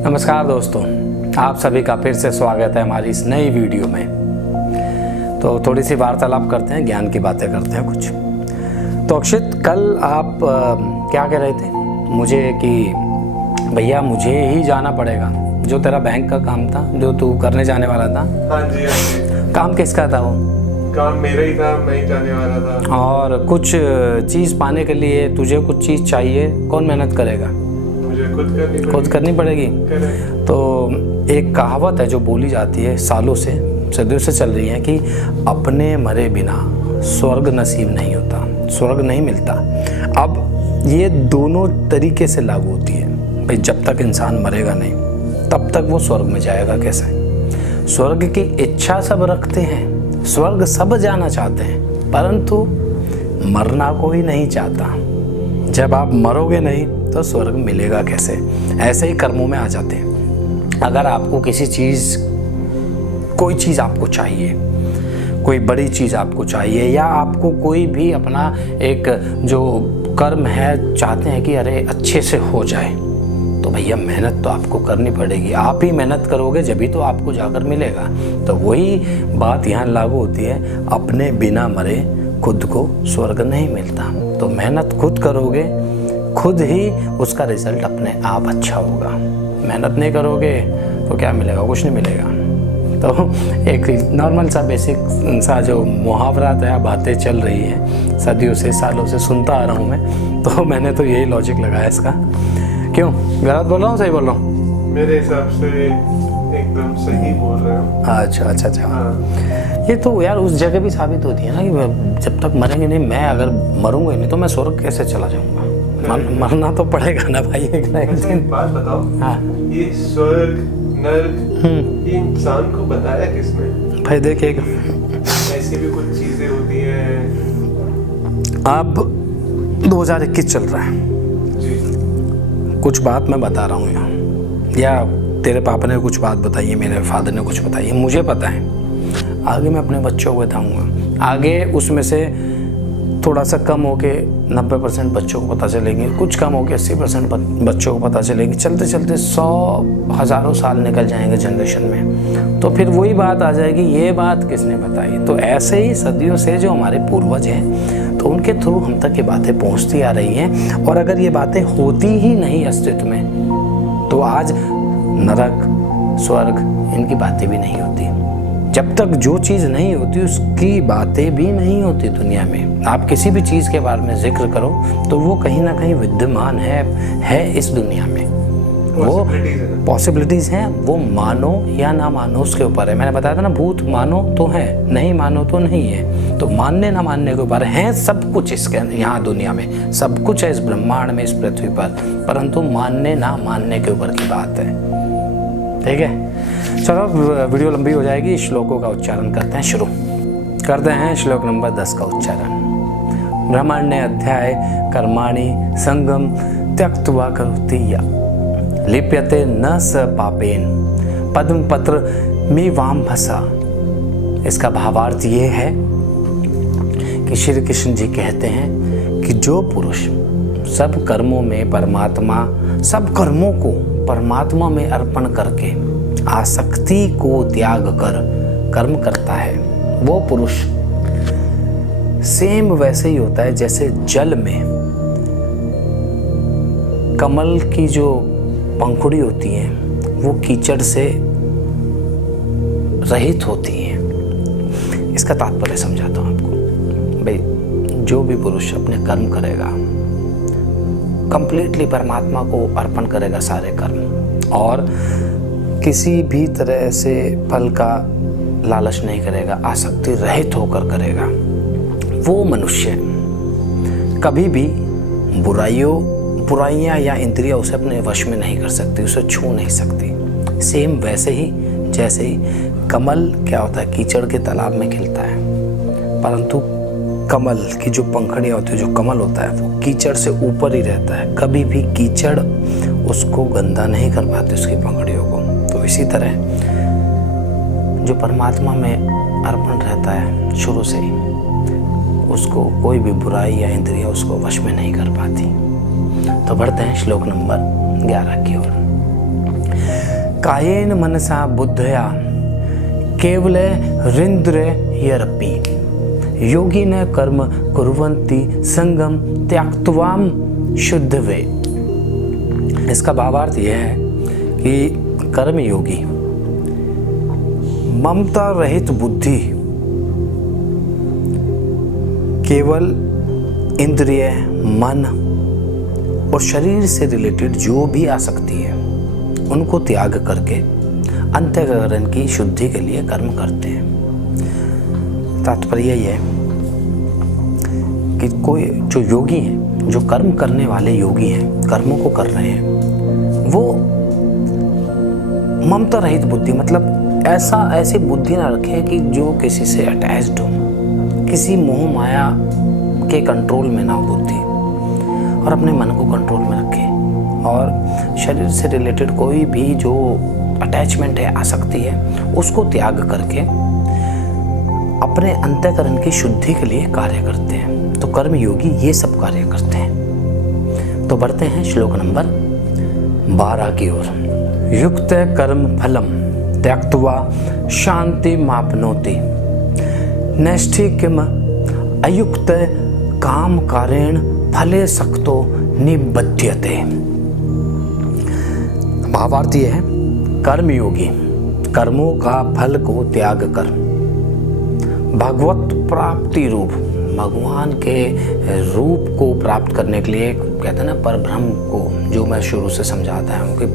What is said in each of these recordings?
नमस्कार दोस्तों, आप सभी का फिर से स्वागत है हमारी इस नई वीडियो में। तो थोड़ी सी वार्तालाप करते हैं, ज्ञान की बातें करते हैं कुछ। तो अक्षित, कल आप क्या कह रहे थे मुझे कि भैया मुझे ही जाना पड़ेगा, जो तेरा बैंक का काम था, जो तू करने जाने वाला था। हाँ जी, हाँ जी। काम किसका था वो? काम मेरा ही था, मैं ही जाने वाला था। और कुछ चीज़ पाने के लिए तुझे कुछ चीज़ चाहिए, कौन मेहनत करेगा? खुद करनी पड़ेगी। तो एक कहावत है जो बोली जाती है सालों से, सदियों से चल रही है कि अपने मरे बिना स्वर्ग नसीब नहीं होता, स्वर्ग नहीं मिलता। अब ये दोनों तरीके से लागू होती है भाई। जब तक इंसान मरेगा नहीं तब तक वो स्वर्ग में जाएगा कैसे? स्वर्ग की इच्छा सब रखते हैं, स्वर्ग सब जाना चाहते हैं, परंतु मरना कोई नहीं चाहता। जब आप मरोगे नहीं तो स्वर्ग मिलेगा कैसे? ऐसे ही कर्मों में आ जाते हैं। अगर आपको किसी चीज़, कोई चीज़ आपको चाहिए, कोई बड़ी चीज़ आपको चाहिए, या आपको कोई भी अपना एक जो कर्म है चाहते हैं कि अरे अच्छे से हो जाए, तो भैया मेहनत तो आपको करनी पड़ेगी। आप ही मेहनत करोगे जब ही तो आपको जाकर मिलेगा। तो वही बात यहाँ लागू होती है, अपने बिना मरे खुद को स्वर्ग नहीं मिलता। तो मेहनत खुद करोगे, खुद ही उसका रिजल्ट अपने आप अच्छा होगा। मेहनत नहीं करोगे तो क्या मिलेगा? कुछ नहीं मिलेगा। तो एक नॉर्मल सा बेसिक सा जो मुहावरा है, बातें चल रही हैं सदियों से, सालों से सुनता आ रहा हूँ मैं, तो मैंने तो यही लॉजिक लगाया इसका। क्यों गलत बोल रहा हूँ, सही बोल रहा हूँ? मेरे हिसाब से एकदम सही बोल रहे हो। अच्छा। हाँ। ये तो यार उस जगह भी साबित होती है ना कि जब तक मरेंगे नहीं, मैं अगर मरूंगा नहीं तो मैं स्वर्ग कैसे चला जाऊंगा? मरना तो पड़ेगा ना भाई, एक ना एक दिन। बात बताओ, हाँ, ये स्वर्ग नर्क ये इंसान को बताया किसने? भाई देखिए, ऐसी भी कुछ चीजें होती हैं। अब 2021 चल रहा है जी। कुछ बात मैं बता रहा हूँ यहाँ, या तेरे पापा ने कुछ बात बताई है, मेरे फादर ने कुछ बताई है, मुझे पता है। आगे मैं अपने बच्चों को बताऊँगा, आगे उसमें से थोड़ा सा कम होके 90% बच्चों को पता चलेगी, कुछ कम होके 80% बच्चों को पता चलेगी। चलते चलते 100 हज़ारों साल निकल जाएंगे जनरेशन में, तो फिर वही बात आ जाएगी, ये बात किसने बताई? तो ऐसे ही सदियों से जो हमारे पूर्वज हैं, तो उनके थ्रू हम तक ये बातें पहुंचती आ रही हैं। और अगर ये बातें होती ही नहीं अस्तित्व में, तो आज नरक स्वर्ग इनकी बातें भी नहीं होती। जब तक जो चीज़ नहीं होती उसकी बातें भी नहीं होती दुनिया में। आप किसी भी चीज़ के बारे में जिक्र करो तो वो कहीं ना कहीं विद्यमान है इस दुनिया में। वो पॉसिबिलिटीज़ हैं, वो मानो या ना मानो उसके ऊपर है। मैंने बताया था ना, भूत मानो तो है, नहीं मानो तो नहीं है। तो मानने ना मानने के ऊपर है सब कुछ। इसके यहाँ दुनिया में सब कुछ है, इस ब्रह्मांड में, इस पृथ्वी पर, परंतु मानने ना मानने के ऊपर की बात है। ठीक है, चलो वीडियो लंबी हो जाएगी, श्लोकों का उच्चारण करते हैं। शुरू करते हैं श्लोक नंबर 10 का उच्चारण। ब्रह्मण्य अध्याय कर्माणि संगम त्यक्त्वा करोति या लिप्यते न स पापेन पद्म पत्र मी वाम भसा। इसका भावार्थ ये है कि श्री कृष्ण जी कहते हैं कि जो पुरुष सब कर्मों में परमात्मा, सब कर्मों को परमात्मा में अर्पण करके आसक्ति को त्याग कर कर्म करता है, वो पुरुष सेम वैसे ही होता है जैसे जल में कमल की जो पंखुड़ी होती है वो कीचड़ से रहित होती है। इसका तात्पर्य समझाता हूँ आपको। भाई जो भी पुरुष अपने कर्म करेगा, कंप्लीटली परमात्मा को अर्पण करेगा सारे कर्म, और किसी भी तरह से फल का लालच नहीं करेगा, आसक्ति रहित होकर करेगा, वो मनुष्य कभी भी बुराइयां या इंद्रियां उसे अपने वश में नहीं कर सकती, उसे छू नहीं सकती। सेम वैसे ही जैसे ही कमल क्या होता है, कीचड़ के तालाब में खिलता है, परंतु कमल की जो पंखुड़ियाँ होती है, जो कमल होता है, वो कीचड़ से ऊपर ही रहता है। कभी भी कीचड़ उसको गंदा नहीं कर पाती, उसकी पंखुड़ियों को। तो इसी तरह जो परमात्मा में अर्पण रहता है शुरू से ही, उसको कोई भी बुराई या इंद्रिया उसको वश में नहीं कर पाती। तो बढ़ते हैं श्लोक नंबर 11 की ओर। कायेन मनसा बुद्धया केवल हृन्द्रयरपि योगिन कर्म कुर्वन्ति संगम त्याक्त्वाम शुद्धवे। इसका भावार्थ यह है कि कर्म योगी ममता रहित बुद्धि केवल इंद्रिय, मन और शरीर से रिलेटेड जो भी आसक्ति है उनको त्याग करके अंतःकरण की शुद्धि के लिए कर्म करते हैं। तात्पर्य यह है कि कोई जो योगी हैं, जो कर्म करने वाले योगी हैं, कर्मों को कर रहे हैं, वो ममता रहित बुद्धि, मतलब ऐसी बुद्धि ना रखे कि जो किसी से अटैच्ड हो, किसी मोह माया के कंट्रोल में ना हो बुद्धि, और अपने मन को कंट्रोल में रखे और शरीर से रिलेटेड कोई भी जो अटैचमेंट है, आसक्ति है, उसको त्याग करके अपने अंतःकरण की शुद्धि के लिए कार्य करते हैं। तो कर्म योगी ये सब कार्य करते हैं। तो बढ़ते हैं श्लोक नंबर 12 की ओर। युक्त कर्म फलम त्यक्त्वा शांति मापनोति नैष्ठिक्यम अयुक्त काम कारेण फले सक्तो निबध्यते। भावार्थ यह है, कर्म योगी कर्मों का फल को त्याग कर भगवत प्राप्ति रूप, भगवान के रूप को प्राप्त करने के लिए, कहते हैं ना परब्रह्म को, जो मैं शुरू से समझाता हूँ कि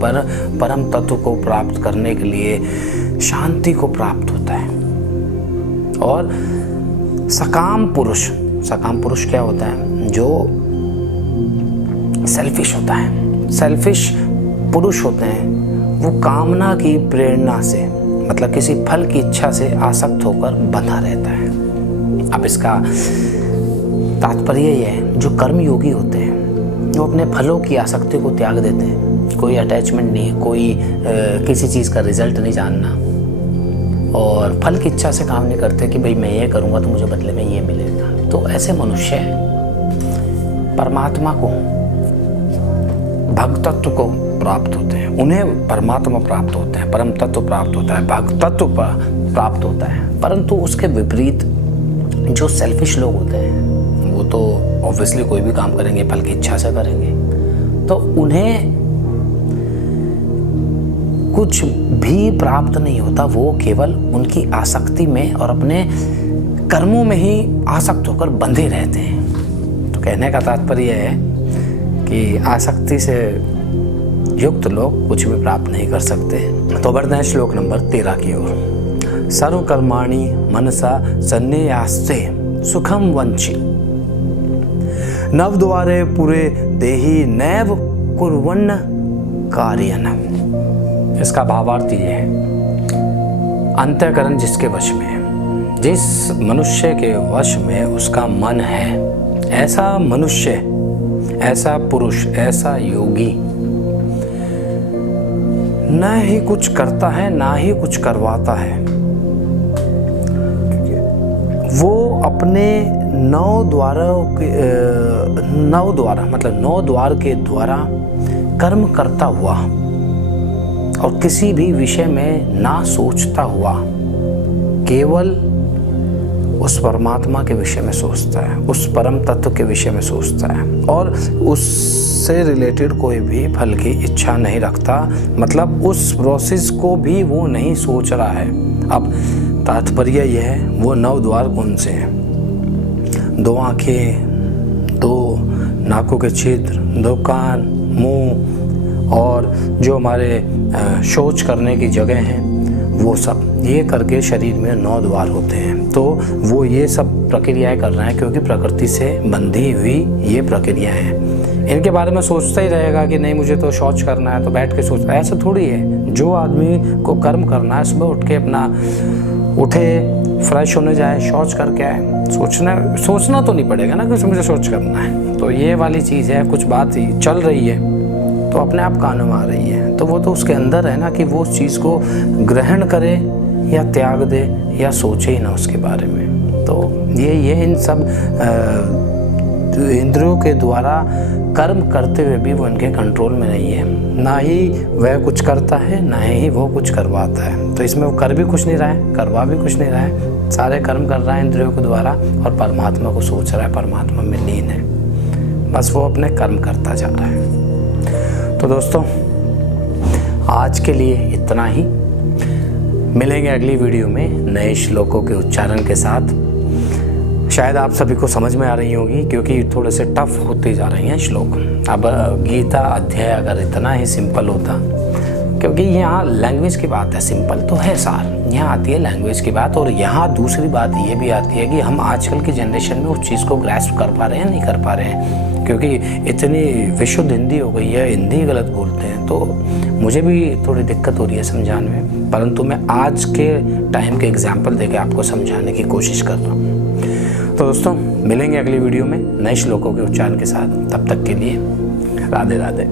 परम तत्व को प्राप्त करने के लिए शांति को प्राप्त होता है। और सकाम पुरुष क्या होता है? जो सेल्फिश होता है, सेल्फिश पुरुष होते हैं, वो कामना की प्रेरणा से, मतलब किसी फल की इच्छा से आसक्त होकर बंधा रहता है। अब इसका तात्पर्य यह है, जो कर्म योगी होते हैं वो अपने फलों की आसक्ति को त्याग देते हैं। कोई अटैचमेंट नहीं, कोई किसी चीज़ का रिजल्ट नहीं जानना, और फल की इच्छा से काम नहीं करते कि भाई मैं ये करूँगा तो मुझे बदले में ये मिलेगा। तो ऐसे मनुष्य परमात्मा को, भगतत्व को प्राप्त होते हैं, उन्हें परमात्मा प्राप्त होते हैं, परम तत्व प्राप्त होता है, भगतत्व प्राप्त होता है। परंतु उसके विपरीत जो सेल्फिश लोग होते हैं वो तो ऑब्वियसली कोई भी काम करेंगे फल की इच्छा से करेंगे, तो उन्हें कुछ भी प्राप्त नहीं होता। वो केवल उनकी आसक्ति में और अपने कर्मों में ही आसक्त होकर बंधे रहते हैं। तो कहने का तात्पर्य है कि आसक्ति से युक्त लोग कुछ भी प्राप्त नहीं कर सकते। तो बढ़ते हैं श्लोक नंबर 13 की ओर। सर्वकर्माणि मनसा संन्यास्ते सुखम वंची नवद्वारे पुरे देहि नैव कुर्वन्न कार्यन। इसका भावार्थ ये है, अंतःकरण जिसके वश में है, जिस मनुष्य के वश में उसका मन है, ऐसा मनुष्य, ऐसा पुरुष, ऐसा योगी न ही कुछ करता है ना ही कुछ करवाता है। वो अपने नौ द्वार के द्वारा कर्म करता हुआ और किसी भी विषय में ना सोचता हुआ केवल उस परमात्मा के विषय में सोचता है, उस परम तत्व के विषय में सोचता है, और उससे रिलेटेड कोई भी फल की इच्छा नहीं रखता। मतलब उस प्रोसेस को भी वो नहीं सोच रहा है। अब तात्पर्य यह है, वो 9 द्वार कौन से हैं? 2 आँखें, 2 नाकों के छिद्र, 2 कान, मुंह, और जो हमारे शौच करने की जगह हैं, वो सब ये करके शरीर में 9 द्वार होते हैं। तो वो ये सब प्रक्रियाएं कर रहे हैं क्योंकि प्रकृति से बंधी हुई ये प्रक्रियाएं हैं। इनके बारे में सोचता ही रहेगा कि नहीं मुझे तो शौच करना है, तो बैठ के सोचता है। ऐसा थोड़ी है। जो आदमी को कर्म करना है, सुबह उठ के अपना उठे, फ्रेश होने जाए, शौच करके आए, सोचना तो नहीं पड़ेगा ना कि मुझे शौच करना है। तो ये वाली चीज़ है, कुछ बात ही चल रही है तो अपने आप कान में आ रही है, तो वो तो उसके अंदर है ना कि वो उस चीज़ को ग्रहण करे या त्याग दे या सोचे ही ना उसके बारे में। तो ये इन सब इंद्रियों के द्वारा कर्म करते हुए भी वो इनके कंट्रोल में नहीं है। ना ही वह कुछ करता है, ना ही वो कुछ करवाता है। तो इसमें वो कर भी कुछ नहीं रहा है, करवा भी कुछ नहीं रहा है, सारे कर्म कर रहा है इंद्रियों के द्वारा और परमात्मा को सोच रहा है, परमात्मा में लीन है। बस वो अपने कर्म करता जा रहा है। तो दोस्तों आज के लिए इतना ही। मिलेंगे अगली वीडियो में नए श्लोकों के उच्चारण के साथ। शायद आप सभी को समझ में आ रही होगी क्योंकि थोड़े से टफ होते जा रहे हैं श्लोक। अब गीता अध्याय अगर इतना ही सिंपल होता, क्योंकि यहाँ लैंग्वेज की बात है, सिंपल तो है सार, यहाँ आती है लैंग्वेज की बात। और यहाँ दूसरी बात ये भी आती है कि हम आजकल की जनरेशन में उस चीज़ को ग्रैस्प कर पा रहे हैं, नहीं कर पा रहे हैं, क्योंकि इतनी विशुद्ध हिंदी हो गई है, हिंदी गलत बोलते हैं। तो मुझे भी थोड़ी दिक्कत हो रही है समझाने में, परंतु मैं आज के टाइम के एग्जाम्पल देके आपको समझाने की कोशिश कर रहा हूँ। तो दोस्तों मिलेंगे अगली वीडियो में नए श्लोकों के उच्चारण के साथ। तब तक के लिए राधे राधे।